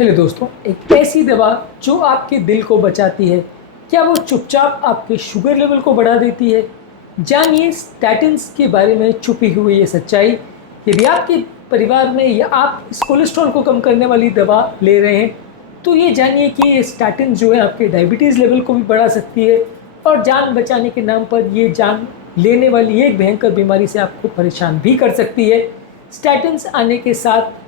Hello दोस्तों, एक ऐसी दवा जो आपके दिल को बचाती है, क्या वो चुपचाप आपके शुगर लेवल को बढ़ा देती है? जानिए स्टैटिन्स के बारे में छुपी हुई ये सच्चाई। यदि आपके परिवार में या आप इस कोलेस्ट्रॉल को कम करने वाली दवा ले रहे हैं, तो ये जानिए कि ये स्टैटिन जो है आपके डायबिटीज़ लेवल को भी बढ़ा सकती है और जान बचाने के नाम पर ये जान लेने वाली एक भयंकर बीमारी से आपको परेशान भी कर सकती है। स्टैटिन्स आने के साथ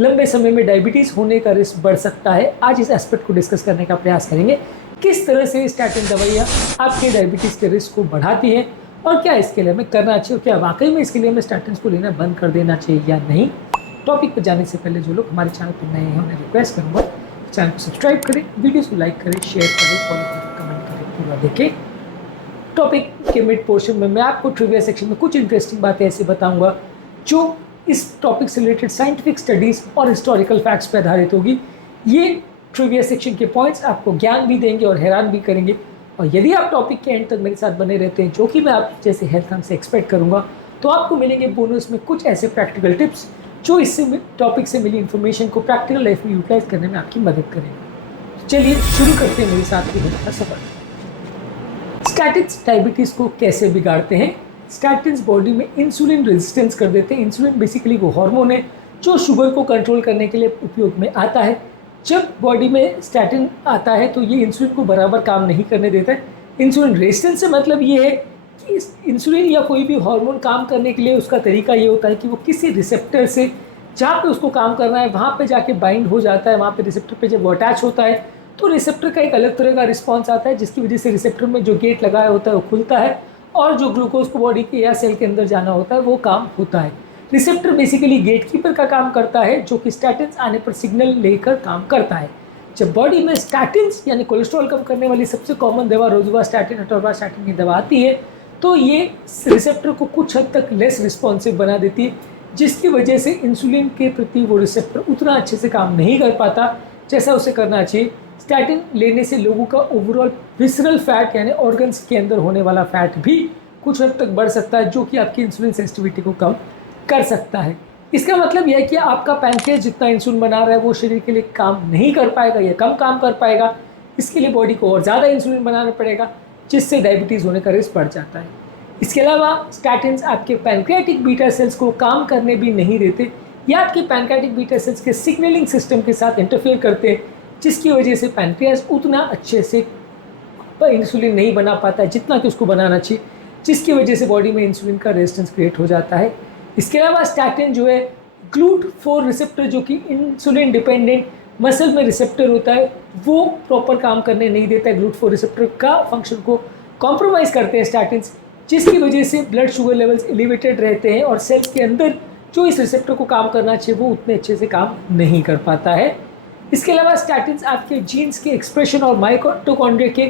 लंबे समय में डायबिटीज़ होने का रिस्क बढ़ सकता है। आज इस एस्पेक्ट को डिस्कस करने का प्रयास करेंगे, किस तरह से स्टैटिन दवाइयाँ आपके डायबिटीज़ के रिस्क को बढ़ाती हैं और क्या इसके लिए हमें करना चाहिए, क्या वाकई में इसके लिए हमें स्टैटिन्स को लेना बंद कर देना चाहिए या नहीं। टॉपिक पर जाने से पहले जो लोग हमारे चैनल पर नए हैं उन्हें रिक्वेस्ट करूँगा चैनल को सब्सक्राइब करें, वीडियोज़ को लाइक करें, शेयर करें, फॉलो करें, कमेंट करें, पूरा देखें। टॉपिक के मिड पोर्शन में मैं आपको ट्रिविया सेक्शन में कुछ इंटरेस्टिंग बातें ऐसे बताऊँगा जो इस टॉपिक से रिलेटेड साइंटिफिक स्टडीज़ और हिस्टोरिकल फैक्ट्स पर आधारित होगी। ये ट्रिविया सेक्शन के पॉइंट्स आपको ज्ञान भी देंगे और हैरान भी करेंगे। और यदि आप टॉपिक के एंड तक मेरे साथ बने रहते हैं, जो कि मैं आप जैसे हेल्थ से एक्सपेक्ट करूँगा, तो आपको मिलेंगे बोनस में कुछ ऐसे प्रैक्टिकल टिप्स जो इससे टॉपिक से मिली इन्फॉर्मेशन को प्रैक्टिकल लाइफ में यूटिलाइज करने में आपकी मदद करेंगे। चलिए शुरू करते हैं मेरे साथ की हेल्थ का सफर। स्टैटिन्स डायबिटीज़ को कैसे बिगाड़ते हैं? स्टैटिन्स बॉडी में इंसुलिन रेजिस्टेंस कर देते हैं। इंसुलिन बेसिकली वो हार्मोन है जो शुगर को कंट्रोल करने के लिए उपयोग में आता है। जब बॉडी में स्टैटिन आता है तो ये इंसुलिन को बराबर काम नहीं करने देता है। इंसुलिन रेजिस्टेंस से मतलब ये है कि इंसुलिन या कोई भी हार्मोन काम करने के लिए उसका तरीका ये होता है कि वो किसी रिसेप्टर से जहाँ पे उसको काम करना है वहाँ पे जाके बाइंड हो जाता है। वहाँ पे रिसेप्टर पे जब वो अटैच होता है तो रिसेप्टर का एक अलग तरह का रिस्पॉन्स आता है, जिसकी वजह से रिसेप्टर में जो गेट लगाया होता है वो खुलता है और जो ग्लूकोज को बॉडी के या सेल के अंदर जाना होता है वो काम होता है। रिसेप्टर बेसिकली गेटकीपर का काम करता है, जो कि स्टैटिन्स आने पर सिग्नल लेकर काम करता है। जब बॉडी में स्टैटिन्स यानी कोलेस्ट्रॉल कम करने वाली सबसे कॉमन दवा रोजुवास्टैटिन, अटोरवास्टैटिन की दवा आती है, तो ये रिसेप्टर को कुछ हद तक लेस रिस्पॉन्सिव बना देती है, जिसकी वजह से इंसुलिन के प्रति वो रिसेप्टर उतना अच्छे से काम नहीं कर पाता जैसा उसे करना चाहिए। स्टैटिन लेने से लोगों का ओवरऑल विसरल फैट यानी ऑर्गन्स के अंदर होने वाला फैट भी कुछ हद तक बढ़ सकता है, जो कि आपकी इंसुलिन सेंसिटिविटी को कम कर सकता है। इसका मतलब यह है कि आपका पैनक्रियास जितना इंसुलिन बना रहा है वो शरीर के लिए काम नहीं कर पाएगा या कम काम कर पाएगा। इसके लिए बॉडी को और ज़्यादा इंसुलिन बनाना पड़ेगा, जिससे डायबिटीज़ होने का रिस्क बढ़ जाता है। इसके अलावा स्टैटिन्स आपके पैनक्रियाटिक बीटा सेल्स को काम करने भी नहीं देते या आपके पैनक्रियाटिक बीटा सेल्स के सिग्नलिंग सिस्टम के साथ इंटरफेयर करते हैं, जिसकी वजह से पैनक्रियास उतना अच्छे से इंसुलिन नहीं बना पाता है जितना कि उसको बनाना चाहिए, जिसकी वजह से बॉडी में इंसुलिन का रेजिस्टेंस क्रिएट हो जाता है। इसके अलावा स्टैटिन जो है GLUT4 रिसेप्टर, जो कि इंसुलिन डिपेंडेंट मसल में रिसेप्टर होता है, वो प्रॉपर काम करने नहीं देता है। GLUT4 रिसेप्टर का फंक्शन को कॉम्प्रोमाइज़ करते हैं स्टैटिन्स, जिसकी वजह से ब्लड शुगर लेवल्स एलिवेटेड रहते हैं और सेल्स के अंदर जो इस रिसेप्टर को काम करना चाहिए वो उतने अच्छे से काम नहीं कर पाता है। इसके अलावा स्टैटिन्स आपके जीन्स के एक्सप्रेशन और माइटोकॉन्ड्रिया के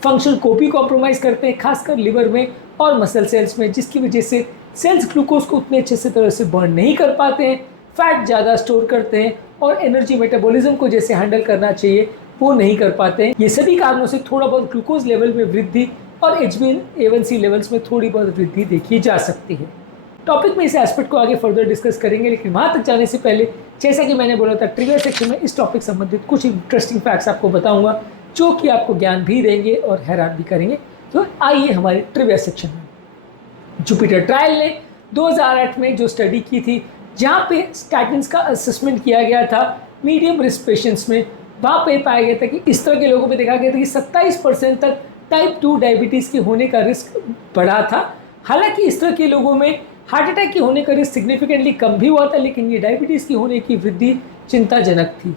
फंक्शन को भी कॉम्प्रोमाइज़ करते हैं, खासकर लिवर में और मसल सेल्स में, जिसकी वजह से सेल्स ग्लूकोज को उतने अच्छे से तरह से बर्न नहीं कर पाते हैं, फैट ज़्यादा स्टोर करते हैं और एनर्जी मेटाबॉलिज्म को जैसे हैंडल करना चाहिए वो नहीं कर पाते हैं। ये सभी कारणों से थोड़ा बहुत ग्लूकोज लेवल में वृद्धि और HbA1c लेवल्स में थोड़ी बहुत वृद्धि देखी जा सकती है। टॉपिक में इस एस्पेक्ट को आगे फर्दर डिस्कस करेंगे, लेकिन वहाँ तक जाने से पहले जैसा कि मैंने बोला था, ट्रिविया सेक्शन में इस टॉपिक संबंधित कुछ इंटरेस्टिंग फैक्ट्स आपको बताऊंगा जो कि आपको ज्ञान भी देंगे और हैरान भी करेंगे। तो आइए हमारे ट्रिविया सेक्शन में। जुपिटर ट्रायल ने 2008 में जो स्टडी की थी, जहाँ पे स्टैटिन्स का असेसमेंट किया गया था मीडियम रिस्क पेशेंट्स में, वहाँ पे पाया गया था कि इस तरह के लोगों में देखा गया था कि 27% तक टाइप 2 डायबिटीज़ के होने का रिस्क बढ़ा था। हालांकि इस तरह के लोगों में हार्ट अटैक के होने का रिस्क सिग्निफिकेंटली कम भी हुआ था, लेकिन ये डायबिटीज़ की होने की वृद्धि चिंताजनक थी।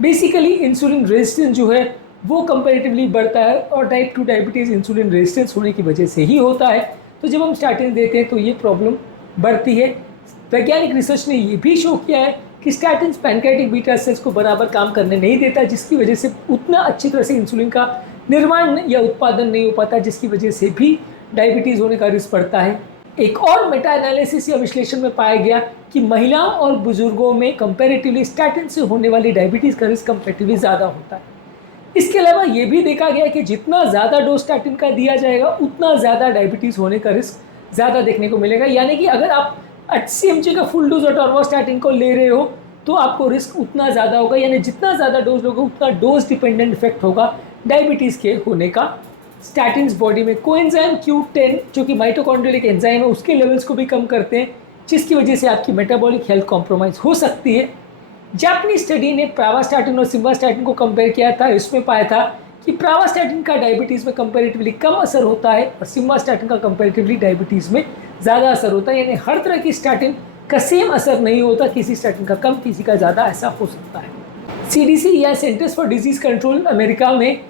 बेसिकली इंसुलिन रेजिस्टेंस जो है वो कंपैरेटिवली बढ़ता है और टाइप 2 डायबिटीज़ इंसुलिन रेजिस्टेंस होने की वजह से ही होता है। तो जब हम स्टैटिन देते हैं तो ये प्रॉब्लम बढ़ती है। वैज्ञानिक रिसर्च ने ये भी शो किया है कि स्टैटिन्स पैनक्रियाटिक बीटा सेल्स को बराबर काम करने नहीं देता, जिसकी वजह से उतना अच्छी तरह से इंसुलिन का निर्माण या उत्पादन नहीं हो पाता, जिसकी वजह से भी डायबिटीज़ होने का रिस्क बढ़ता है। एक और मेटा एनालिसिस या विश्लेषण में पाया गया कि महिलाओं और बुजुर्गों में कंपैरेटिवली स्टैटिन से होने वाली डायबिटीज़ का रिस्क कंपैरेटिवली ज़्यादा होता है। इसके अलावा ये भी देखा गया कि जितना ज़्यादा डोज स्टैटिन का दिया जाएगा उतना ज़्यादा डायबिटीज़ होने का रिस्क ज़्यादा देखने को मिलेगा। यानी कि अगर आप 80 mg का फुल डोज अटोरवास्टैटिन को ले रहे हो तो आपको रिस्क उतना ज़्यादा होगा, यानी जितना ज़्यादा डोज लोगे उतना डोज डिपेंडेंट इफेक्ट होगा डायबिटीज़ के होने का। स्टैटिन्स बॉडी में कोएंजाइम Q10 जो कि माइटोकॉन्ड्रियल एक एंजाइम है उसके लेवल्स को भी कम करते हैं, जिसकी वजह से आपकी मेटाबॉलिक हेल्थ कॉम्प्रोमाइज़ हो सकती है। जापानी स्टडी ने प्रावास्टैटिन और सिम्वास्टैटिन को कंपेयर किया था। इसमें पाया था कि प्रावास्टैटिन का डायबिटीज़ में कंपैरेटिवली कम असर होता है और सिम्वास्टैटिन का कंपैरेटिवली डायबिटीज़ में ज़्यादा असर होता है, यानी हर तरह की स्टैटिन का सेम असर नहीं होता, किसी स्टैटिन का कम किसी का ज़्यादा ऐसा हो सकता है। CDC या centres for disease control America में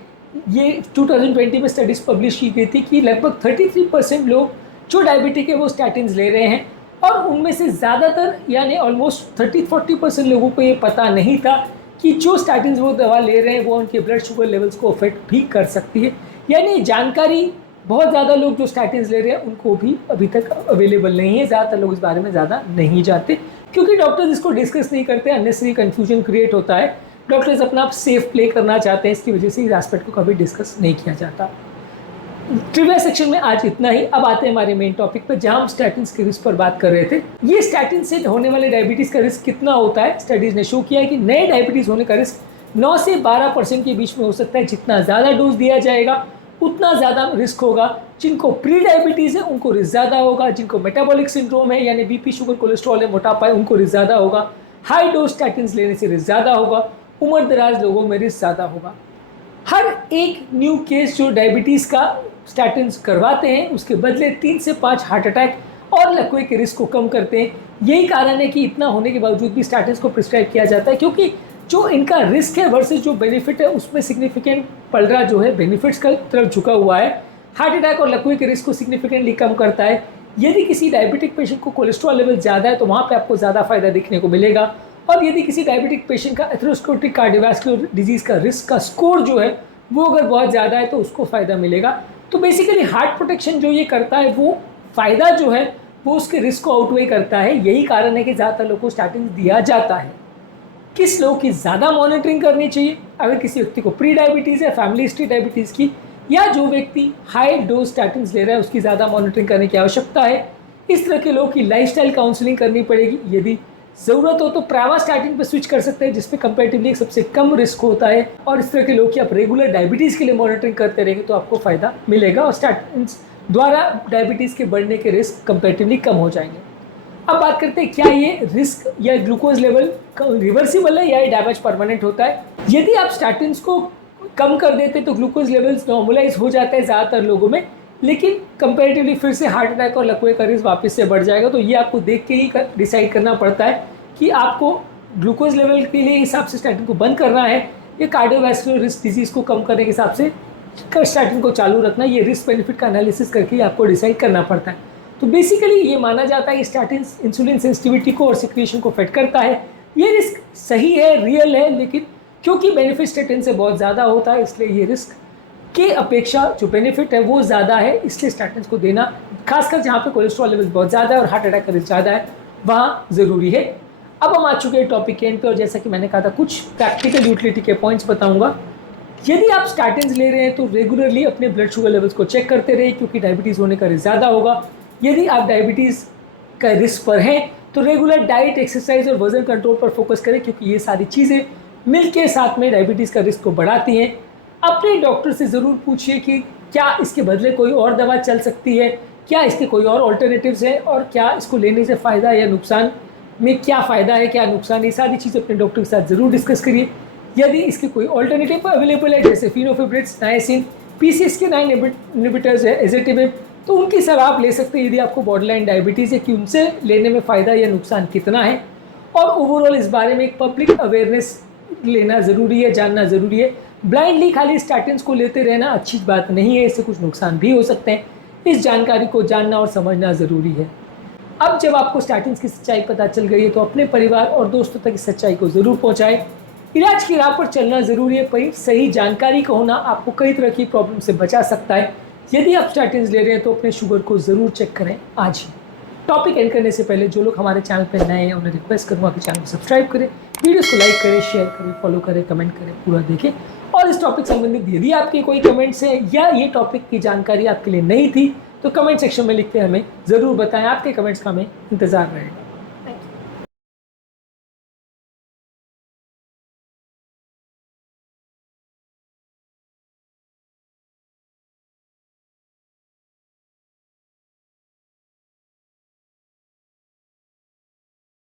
ये 2020 में स्टडीज़ पब्लिश की गई थी कि लगभग 33% लोग जो डायबिटिक है वो स्टैटिन्स ले रहे हैं, और उनमें से ज़्यादातर यानी ऑलमोस्ट 30-40% लोगों को ये पता नहीं था कि जो स्टैटिन्स वो दवा ले रहे हैं वो उनके ब्लड शुगर लेवल्स को अफेक्ट भी कर सकती है। यानी जानकारी बहुत ज़्यादा लोग जो स्टैटिन्स ले रहे हैं उनको भी अभी तक अवेलेबल नहीं है। ज़्यादातर लोग इस बारे में ज़्यादा नहीं जानते क्योंकि डॉक्टर्स इसको डिस्कस नहीं करते, अननेसेसरी कन्फ्यूजन क्रिएट होता है। डॉक्टर्स अपना आप सेफ प्ले करना चाहते हैं, इसकी वजह से इस एस्पेक्ट को कभी डिस्कस नहीं किया जाता। ट्रिविया सेक्शन में आज इतना ही। अब आते हैं हमारे मेन टॉपिक पर, जहां हम स्टैटिन्स के रिस्क पर बात कर रहे थे। ये स्टैटिन से होने वाले डायबिटीज़ का रिस्क कितना होता है, स्टडीज़ ने शो किया है कि नए डायबिटीज़ होने का रिस्क 9 से 12% के बीच में हो सकता है। जितना ज़्यादा डोज दिया जाएगा उतना ज़्यादा रिस्क होगा। जिनको प्री डायबिटीज़ है उनको रिस्क ज़्यादा होगा, जिनको मेटाबॉलिक सिंड्रोम है यानी BP, शुगर, कोलेस्ट्रॉल है, मोटापा है, उनको रिस्क ज़्यादा होगा। हाई डोज स्टैटिन्स लेने से रिस्क ज़्यादा होगा। उम्र दराज लोगों में रिस्क ज़्यादा होगा। हर एक न्यू केस जो डायबिटीज़ का स्टैटिन्स करवाते हैं उसके बदले 3 से 5 हार्ट अटैक और लकवे के रिस्क को कम करते हैं। यही कारण है कि इतना होने के बावजूद भी स्टैटिन्स को प्रिस्क्राइब किया जाता है, क्योंकि जो इनका रिस्क है वर्सेस जो बेनिफिट है उसमें सिग्निफिकेंट पलड़ा जो है बेनिफिट्स का तरफ झुका हुआ है। हार्ट अटैक और लकवे के रिस्क को सिग्निफिकेंटली कम करता है। यदि किसी डायबिटिक पेशेंट को कोलेस्ट्रॉल लेवल ज़्यादा है तो वहाँ पर आपको ज़्यादा फायदा देखने को मिलेगा, और यदि किसी डायबिटिक पेशेंट का एथेरोस्क्लेरोटिक कार्डियोवैस्कुलर डिजीज़ का रिस्क का स्कोर जो है वो अगर बहुत ज़्यादा है तो उसको फ़ायदा मिलेगा। तो बेसिकली हार्ट प्रोटेक्शन जो ये करता है वो फ़ायदा जो है वो उसके रिस्क को आउटवे करता है। यही कारण है कि ज़्यादातर लोगों को स्टैटिन दिया जाता है। किस लोग की ज़्यादा मॉनिटरिंग करनी चाहिए? अगर किसी व्यक्ति को प्री डायबिटीज़ है, फैमिली हिस्ट्री डायबिटीज़ की, या जो व्यक्ति हाई डोज स्टैटिन ले रहा है उसकी ज़्यादा मॉनिटरिंग करने की आवश्यकता है। इस तरह के लोग की लाइफस्टाइल काउंसलिंग करनी पड़ेगी। यदि ज़रूरत हो तो प्रावास्टैटिन पर स्विच कर सकते हैं जिसमें कंपैरेटिवली सबसे कम रिस्क होता है, और इस तरह के लोग की आप रेगुलर डायबिटीज़ के लिए मॉनिटरिंग करते रहेंगे तो आपको फ़ायदा मिलेगा और स्टैटिन द्वारा डायबिटीज़ के बढ़ने के रिस्क कंपैरेटिवली कम हो जाएंगे। अब बात करते हैं क्या ये रिस्क या ग्लूकोज लेवल रिवर्सिबल है या ये डैमेज परमानेंट होता है। यदि आप स्टैटिन्स को कम कर देते तो ग्लूकोज लेवल्स नॉर्मलाइज हो जाता है ज़्यादातर लोगों में, लेकिन कंपैरेटिवली फिर से हार्ट अटैक और लकवे का रिस्क वापस से बढ़ जाएगा। तो ये आपको देख के ही डिसाइड करना पड़ता है कि आपको ग्लूकोज लेवल के लिए हिसाब से स्टैटिन को बंद करना है या कार्डियोवैस्कुलर रिस्क डिजीज़ को कम करने के हिसाब से स्टैटिन को चालू रखना। ये रिस्क बेनिफिट का एनालिसिस करके आपको डिसाइड करना पड़ता है। तो बेसिकली ये माना जाता है कि स्टैटिन इंसुलिन सेंसिटिविटी को और सिक्रीशन को अफेक्ट करता है। ये रिस्क सही है, रियल है, लेकिन क्योंकि बेनिफिट स्टैटिन से बहुत ज़्यादा होता है इसलिए ये रिस्क के अपेक्षा जो बेनिफिट है वो ज़्यादा है। इसलिए स्टैटिन को देना, खासकर जहाँ पे कोलेस्ट्रॉल लेवल बहुत ज़्यादा है और हार्ट अटैक का रिस्क ज़्यादा है, वहाँ ज़रूरी है। अब हम आ चुके हैं टॉपिक के एंड पे, और जैसा कि मैंने कहा था कुछ प्रैक्टिकल यूटिलिटी के पॉइंट्स बताऊंगा। यदि आप स्टैटिन्स ले रहे हैं तो रेगुलरली अपने ब्लड शुगर लेवल्स को चेक करते रहिए, क्योंकि डायबिटीज़ होने का रिस्क ज़्यादा होगा। यदि आप डायबिटीज़ का रिस्क पर हैं तो रेगुलर डाइट, एक्सरसाइज और वजन कंट्रोल पर फोकस करें, क्योंकि ये सारी चीज़ें मिल के साथ में डायबिटीज़ का रिस्क को बढ़ाती हैं। अपने डॉक्टर से ज़रूर पूछिए कि क्या इसके बदले कोई और दवा चल सकती है, क्या इसके कोई और ऑल्टरनेटिव्स हैं, और क्या इसको लेने से फ़ायदा या नुकसान में क्या फ़ायदा है, क्या नुकसान है। ये सारी चीज़ें अपने डॉक्टर के साथ ज़रूर डिस्कस करिए। यदि इसके कोई ऑल्टरनेटिव अवेलेबल है जैसे फिनोफिब्रिट्स, नायसिन, PCSK9 इनहिबिटर्स है, एज़ेटिविब, तो उनकी सलाह आप ले सकते हैं यदि आपको बॉर्डरलाइन डायबिटीज़ है कि उनसे लेने में फ़ायदा या नुकसान कितना है। और ओवरऑल इस बारे में एक पब्लिक अवेयरनेस लेना ज़रूरी है, जानना ज़रूरी है। ब्लाइंडली खाली स्टैटिन्स को लेते रहना अच्छी बात नहीं है, इससे कुछ नुकसान भी हो सकते हैं। इस जानकारी को जानना और समझना ज़रूरी है। अब जब आपको स्टैटिन्स की सच्चाई पता चल गई है तो अपने परिवार और दोस्तों तक इस सच्चाई को ज़रूर पहुँचाएं। इलाज की राह पर चलना ज़रूरी है, पर सही जानकारी का होना आपको कई तरह की प्रॉब्लम से बचा सकता है। यदि आप स्टैटिन्स ले रहे हैं तो अपने शुगर को ज़रूर चेक करें आज ही। टॉपिक एंड करने से पहले जो लोग हमारे चैनल पर नए हैं उन्हें रिक्वेस्ट करूँगा कि चैनल को सब्सक्राइब करें, वीडियोस को लाइक करें, शेयर करें, फॉलो करें, कमेंट करें, पूरा देखें। और इस टॉपिक संबंधित यदि आपके कोई कमेंट्स हैं या ये टॉपिक की जानकारी आपके लिए नई थी तो कमेंट सेक्शन में लिख के हमें ज़रूर बताएं। आपके कमेंट्स का हमें इंतज़ार रहेगा।